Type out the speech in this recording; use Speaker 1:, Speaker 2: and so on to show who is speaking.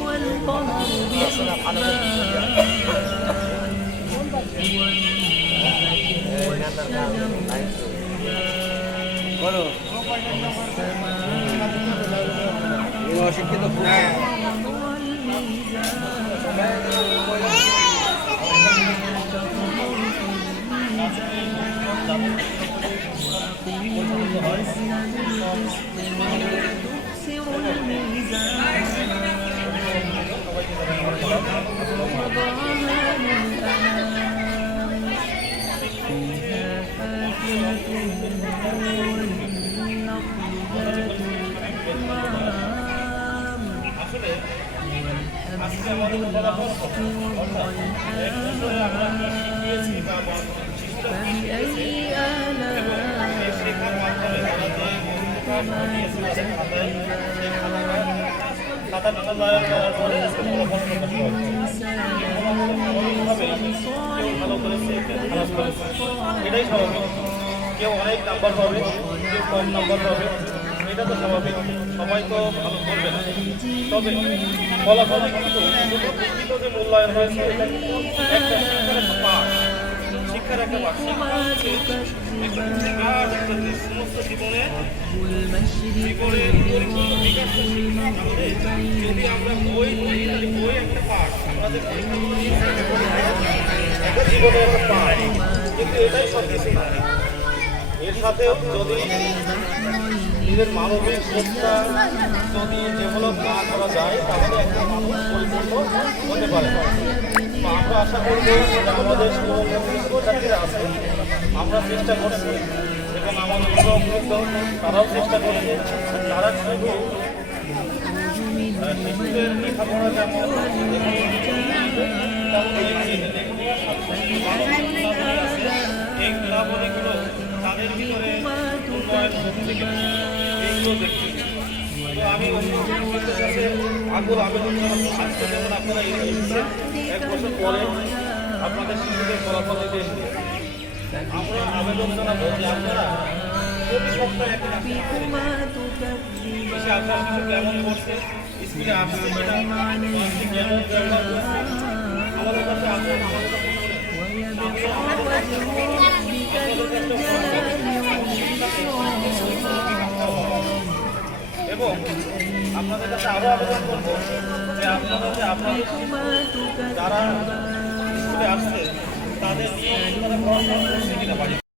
Speaker 1: والقمر بحسبان والنجم والشجر
Speaker 2: বলো অশিক্ষিত
Speaker 1: Thank you.
Speaker 3: এটাই স্বাভাবিক কেউ অনেক নাম্বার পাবে কেউ কম নাম্বার পাবে এটা তো স্বাভাবিক সবাই তো ভালো করবে না তবে ফলাফল কিন্তু লিখিত যে মূল্যায়ন হয়েছে এটা কিন্তু একটা শিক্ষার একটা পাঠ। শিক্ষার একটা সমস্ত জীবনে জীবনের পরিপূর্ণ বিকাশ তাহলে যদি আমরা বই বই একটা পাঠ। পাঠ। কিন্তু এটাই সব কিছু না এর সাথে যদি নিজের মানবিক বোধটা যদি ডেভেলপ না করা যায় তাহলে একটা পরিপূর্ণ হতে পারে। আমরা আশা করব আমাদের শিক্ষার্থীরা আছে। আমরা চেষ্টা করছি, এবং আমাদের অভিভাবকবৃন্দ তারাও চেষ্টা করছে। তারা শুধু শিশুদের লেখাপড়া যেমন এই গুণাবলীগুলো তাদের ভিতরে উন্নয়ন এইগুলো দেখছি তো আমি আবেদন আজকে যেমন আপনারা এসেছেন এক বছর পরে আপনাদের শিশুদের ফলাফল দিতে এসেছে আমরা আপনারা প্রতি সপ্তাহে আপনার কেমন করছে আসছে আমাদের কাছে আসুন এবং আপনাদের কাছে আরও আবেদন করব যে আপনারা যে আপনাদের যারা আসছে, তাদের নিয়ে কিনা